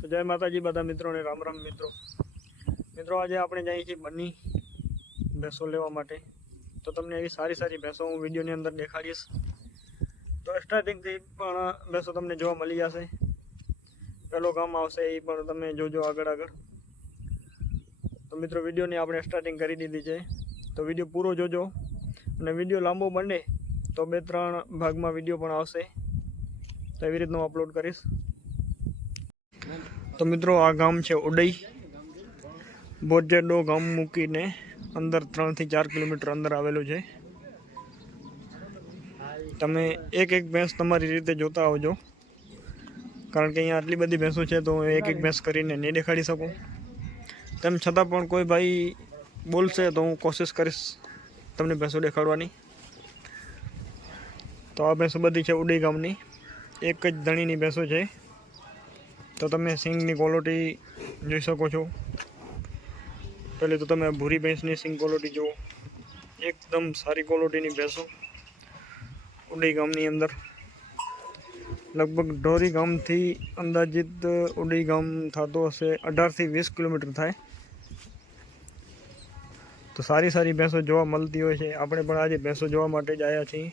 તો જય માતાજી બધા મિત્રોને રામ રામ મિત્રો આજે આપણે જઈએ છીએ બન્ની ભેંસો લેવા માટે। તો તમને એવી સારી ભેંસો હું વિડીયોની અંદર દેખાડીશ। તો સ્ટાર્ટિંગથી પણ ભેંસો તમને જોવા મળી જશે। પહેલો ગામ આવશે એ પણ તમે જોજો આગળ। તો મિત્રો વિડીયોની આપણે સ્ટાર્ટિંગ કરી દીધી છે, તો વિડીયો પૂરો જોજો। અને વિડીયો લાંબો બને તો 2-3 ભાગમાં વિડીયો પણ આવશે, તો એવી રીતનું અપલોડ કરીશ। તો મિત્રો આ ગામ છે ઉડઈ। બોજેડો ગામ મૂકીને અંદર 3 થી 4 કિલોમીટર અંદર આવેલું છે। તમે એક ભેંસ તમારી રીતે જોતા આવજો, કારણ કે અહીંયા આટલી બધી ભેંસો છે તો હું એક ભેંસ કરીને નહીં દેખાડી શકું। તેમ છતાં પણ કોઈ ભાઈ બોલશે તો હું કોશિશ કરીશ તમને ભેંસો દેખાડવાની। તો આ ભેંસો બધી છે ઉડઈ ગામની, એક જ ધણીની ભેંસો છે। તો તમે સિંગની ક્વોલિટી જોઈ શકો છો। પહેલી તો તમે ભૂરી ભેંસની સિંગ ક્વોલિટી જુઓ, એકદમ સારી ક્વોલિટીની ભેંસો ઉડઈ ગામની અંદર। લગભગ ઢોરી ગામથી અંદાજિત ઉડઈ ગામ થતો હશે 18 થી 20 કિલોમીટર થાય। તો સારી ભેંસો જોવા મળતી હોય છે। આપણે પણ આજે ભેંસો જોવા માટે જ આવ્યા છીએ।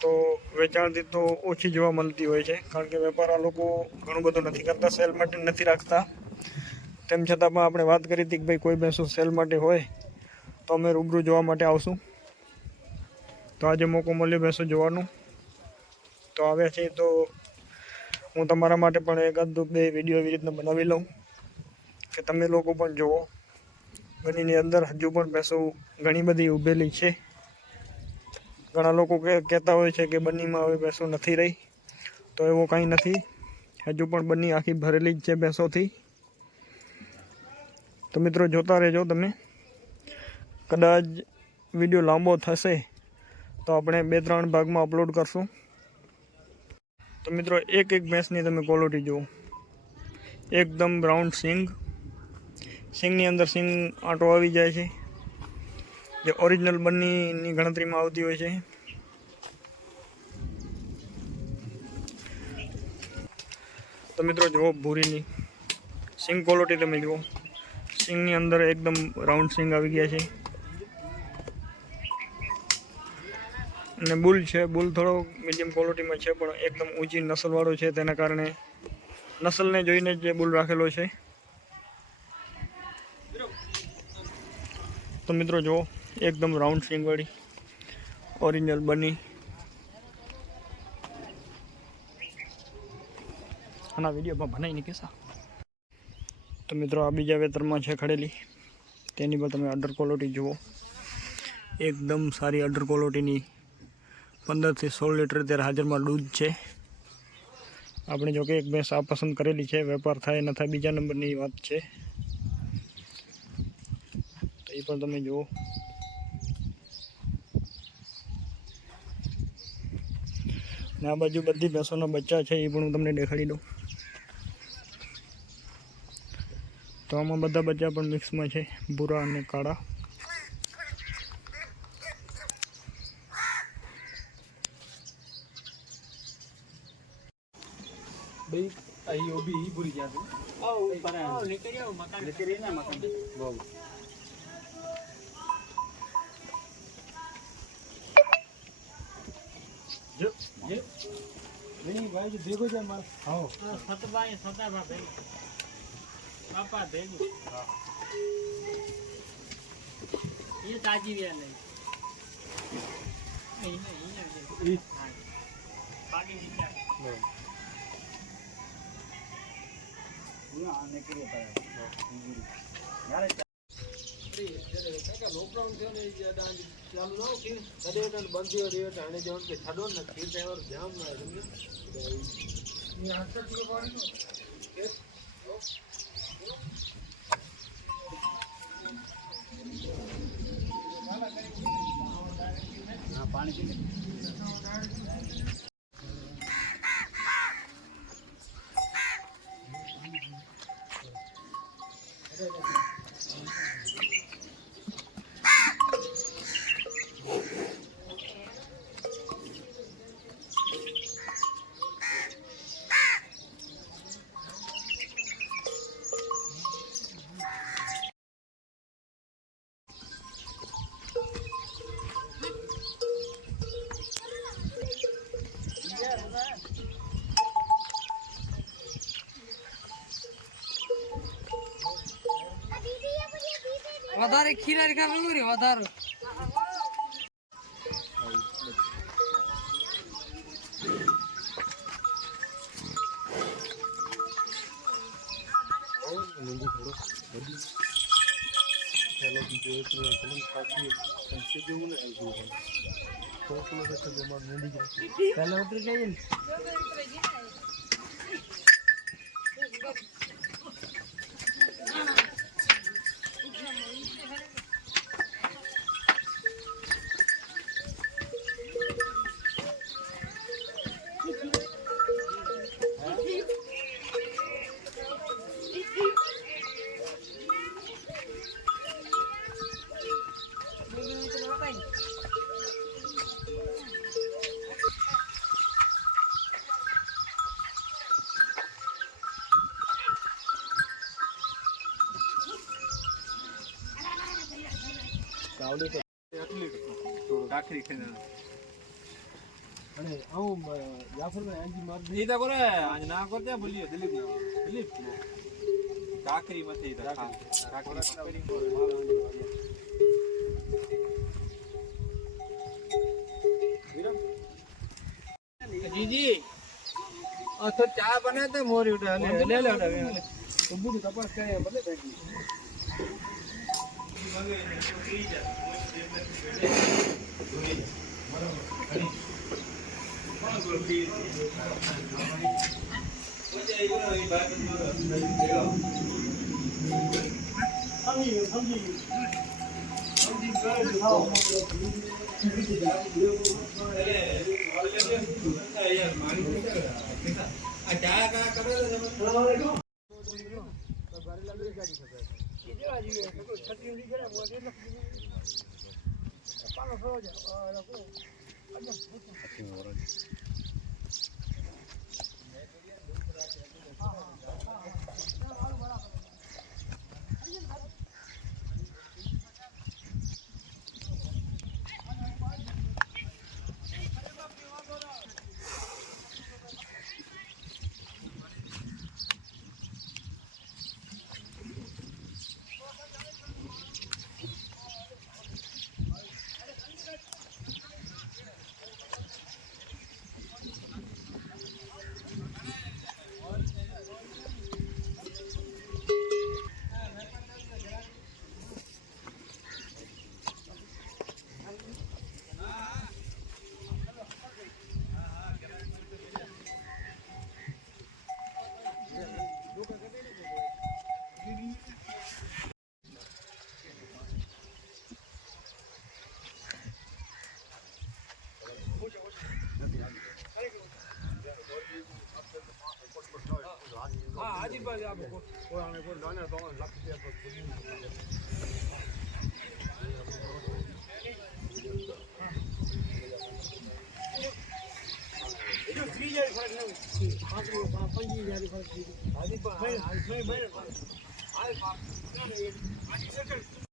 તો વેચાણથી તો ઓછી જોવા મળતી હોય છે, કારણ કે વેપાર આ લોકો ઘણું બધું નથી કરતા, સેલ માટે નથી રાખતા। તેમ છતાં પણ આપણે વાત કરી હતી કે ભાઈ કોઈ ભેંસો સેલ માટે હોય તો અમે રૂબરૂ જોવા માટે આવશું। તો આજે મોકો મળ્યો ભેંસો જોવાનો, તો આવ્યા છીએ। તો હું તમારા માટે પણ 1-2 વિડીયો એવી રીતના બનાવી લઉં કે તમે લોકો પણ જુઓ। બન્નીની અંદર હજુ પણ ભેંસો ઘણી બધી ઊભેલી છે। ઘણા લોકો કહેતા હોય છે કે બન્નીમાં હવે ભેંસો નથી રહી, તો એવું કંઈ નથી, હજુ પણ બન્ની આખી ભરેલી જ છે ભેંસોથી। તો મિત્રો જોતા રહેજો તમે। કદાચ વિડીયો લાંબો થશે તો આપણે 2-3 ભાગમાં અપલોડ કરશું। તો મિત્રો એક ભેંસની તમે ક્વોલિટી જુઓ, એકદમ રાઉન્ડ સિંગની અંદર સિંગ આંટો આવી જાય છે, જે ઓરિજિનલ બન્નીની ગણતરીમાં આવતી હોય છે। તો મિત્રો જુઓ ભૂરીની સિંગ ક્વોલિટી તમે જુઓ, સિંગની અંદર એકદમ રાઉન્ડ સિંગ આવી ગયા છે। અને બુલ છે, બુલ થોડો મીડિયમ ક્વોલિટીમાં છે, પણ એકદમ ઊંચી નસલવાળો છે, તેના કારણે નસલને જોઈને જ બુલ રાખેલો છે। તો મિત્રો જુઓ એકદમ રાઉન્ડ સિંગવાળી ઓરિજિનલ બન્ની। આના વિડીયોમાં બનાવી નહીં કેસા। તો મિત્રો આ બીજા વેતરમાં છે ખડેલી, તેની પર તમે અડર ક્વોલિટી જુઓ, એકદમ સારી અડર ક્વોલિટીની 15 થી 16 લીટર અત્યારે હાજરમાં દૂધ છે। આપણે જો કે એક ભેંસ આ પસંદ કરેલી છે, વેપાર થાય ન થાય બીજા નંબરની વાત છે। તો એ પણ તમે જુઓ। ને આ બાજુ બધી ભેંસોના બચ્ચા છે, એ પણ હું તમને દેખાડી દઉં। તો આમાં બધા બચ્ચા પણ મિક્સમાં છે, ભૂરા અને કાળા। ભાઈ અહીં ઓબી ભૂલી ગયા છે। નીકળી ના મકાન બહુ જો જે નહીં ભાઈ જો દેખો છે માર આવો સતભાઈ સતાભા ભાઈ પાપા દેગો હા ये ताजी भी है नहीं नहीं पानी नीचे पूरा आने के लिए पड़ा यार का लॉकडाउन થયો ને જ્યાદા ચાલુ ન કે કદે કદે બંધ થયો રે આને જોન કે છડો ન ફીર ડ્રાઈવર જામ ના સમજે ની આંસર કે પાણી નો હા પાણી પી વધારે ખીરા ખાવી હોય વધારે પહેલા ઉતરી જઈએ ને અને આવું યાફરમાં આંજી માર ઈ તો કરે આજ ના કરતે બોલ્યો દિલીપ કાકરી મથી કાકરી કરી જીજી આ તો ચા બનાતે મોરી ઉઠા લે લે લે તો બુડી તપાસ કરે ભલે બેઠી